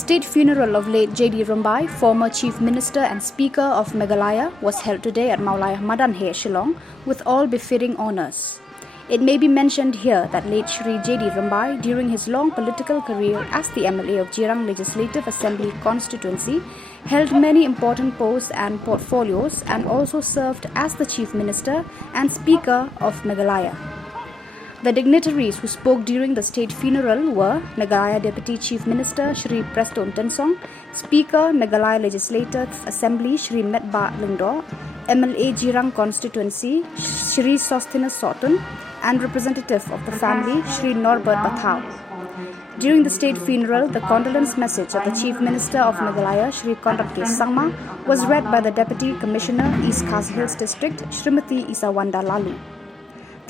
state funeral of late J.D.Rymbai, former Chief Minister and Speaker of Meghalaya, was held today at Myntri, Shillong, with all befitting honours. It may be mentioned here that late Shri J.D.Rymbai, during his long political career as the MLA of Jylla Legislative Assembly constituency, held many important posts and portfolios and also served as the Chief Minister and Speaker of Meghalaya. The dignitaries who spoke during the state funeral were Meghalaya Deputy Chief Minister Shri Presbyterian, Speaker Meghalaya Legislative Assembly Shri Metba Lingdo, MLA Jylla Constituency Shri Sostinus Sotun, and representative of the family Shri Norbert Bathau. During the state funeral, the condolence message of the Chief Minister of Meghalaya Shri Konrad K. Sangma was read by the Deputy Commissioner East Khas Hills District Shrimati Isawanda Lalu.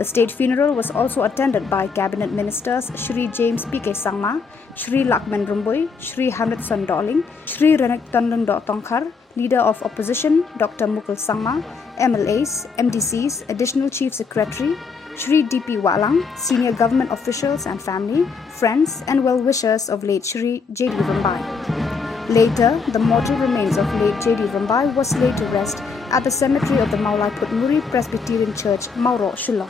The state funeral was also attended by Cabinet Ministers Shri James P.K. Sangma, Shri Lakman Rumbui, Shri Hamid Sondoling, Shri Renek Tonlundo Tongkar, Leader of Opposition Dr. Mukul Sangma, MLAs, MDCs, Additional Chief Secretary, Shri D.P. Walang, senior government officials and family, friends and well-wishers of late Shri J.D.Rymbai. Later, the mortal remains of late J.D.Rymbai was laid to rest at the cemetery of the Myntri Phudmuri Presbyterian Church, Mauro, Shillong.